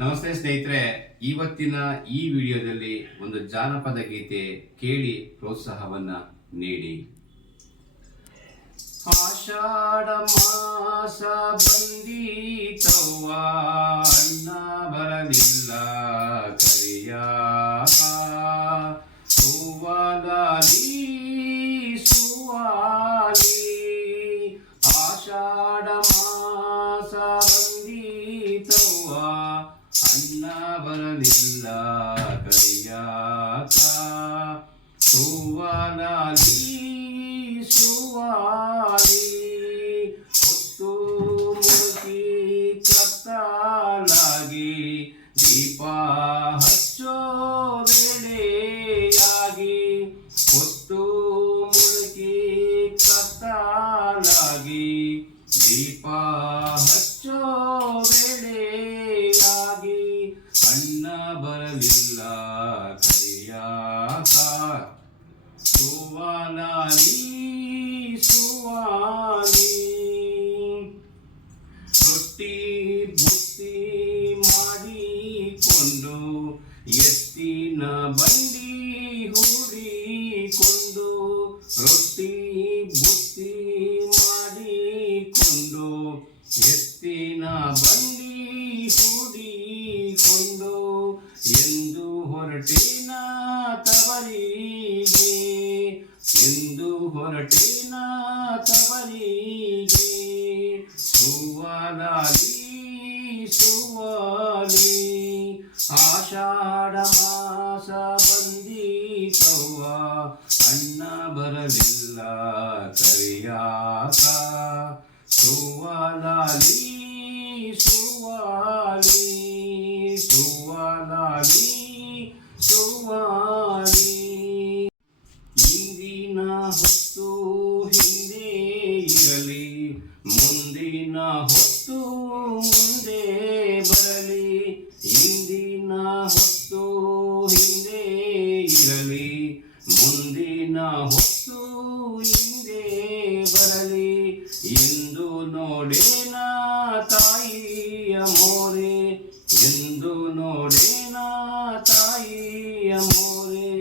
ನಮಸ್ತೆ ಸ್ನೇಹಿತರೆ, ಇವತ್ತಿನ ಈ ವಿಡಿಯೋದಲ್ಲಿ ಒಂದು ಜಾನಪದ ಗೀತೆ ಕೇಳಿ ಪ್ರೋತ್ಸಾಹವನ್ನ ನೀಡಿ. ಆಷಾಢ ಮಾಸ ಬಂದೀತವ್ವ, ಅಣ್ಣ ಬರಲಿಲ್ಲ ಕರಿಯಾಕ, ಸುವಾಲಿ ಸುವಾಲಿ. ಆಷಾಢ ಮಾಸ ಬಂದೀತವ್ವ, ಅಣ್ಣ ಬರಲಿಲ್ಲ ಕರಿಯಾಕ, ಸುವಾಲಿ ಸುವಾಲಿ. ಹೊತ್ತು ಮುಳುಗಿ ಕತ್ತಲಾಗಿ ದೀಪ ಹಚ್ಚೋ ವೇಳೆಯಾಗಿ, ಹೊತ್ತು ಮುಳುಗಿ ಕತ್ತಲಾಗಿ ದೀಪ ಹಚ್ಚೋ ವೇಳೆಯಾಗಿ, ಅಣ್ಣ ಬರಲಿಲ್ಲ ಕರಿಯಾಕ, ಸುವಾಲಿ ಸುವಾಲಿ. ರೊಟ್ಟಿ ಬುತ್ತಿ ಮಾಡಿಕೊಂಡು ಎತ್ತಿನ ಬಂಡಿ ಹೂಡಿಕೊಂಡು, ರೊಟ್ಟಿ ಬುತ್ತಿ ಮಾಡಿಕೊಂಡು ಎತ್ತಿನ ಬಂಡಿ ಹೂಡಿಕೊಂಡು, ಎಂದು ಹೊರಟಿನ ತವರಿಗೆ, ಎಂದು ಹೊರಟಿನ ತವರಿಗೆ, ಸುವಾಲಿ ಸುವಾಲಿ. ಆಷಾಢ ಮಾಸ ಬಂದೀತವ್ವ, ಅಣ್ಣ ಬರಲಿಲ್ಲ ಕರಿಯಾಕ, ಸುವಾಲಿ ಸುವಾಲಿ ಸುವಾಲಿ ಸುವಾಲಿ. ಇಂದಿನ ಹೊತ್ತು ಹಿಂದೆ ಇರಲಿ, ಮುಂದಿನ ಹೊತ್ತು ಮುಂದೆ ಬರಲಿ. ಇಂದಿನ ಹೊತ್ತು ಹಿಂದೆ ಇರಲಿ, ಮುಂದಿನ ಹೊತ್ತು ಹಿಂದೆ ಬರಲಿ. ಎಂದು ನೋಡೇನ ತಾಯಿಯ ಮೋರೆ, ಎಂದು ನೋಡೇನ ತಾಯಿಯ ಮೋರೆ,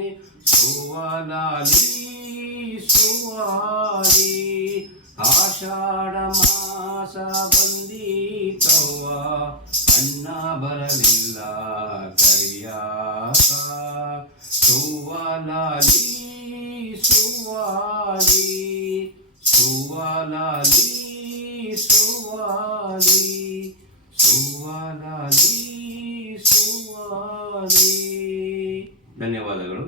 ಸುವಾಲಿ ಸುವಾಲಿ. ಆಷಾಢ ಮಾಸ ಬಂದೀತವ್ವ, ಅಣ್ಣ ಬರಲಿಲ್ಲ ಕರಿಯಾಕ, ಸುವಾಲಿ ಸುವಾಲಿ ಸುವಾಲಿ ಸುವಾಲಿ ಸುವಾಲಿ ಸುವಾಲಿ. ಧನ್ಯವಾದಗಳು.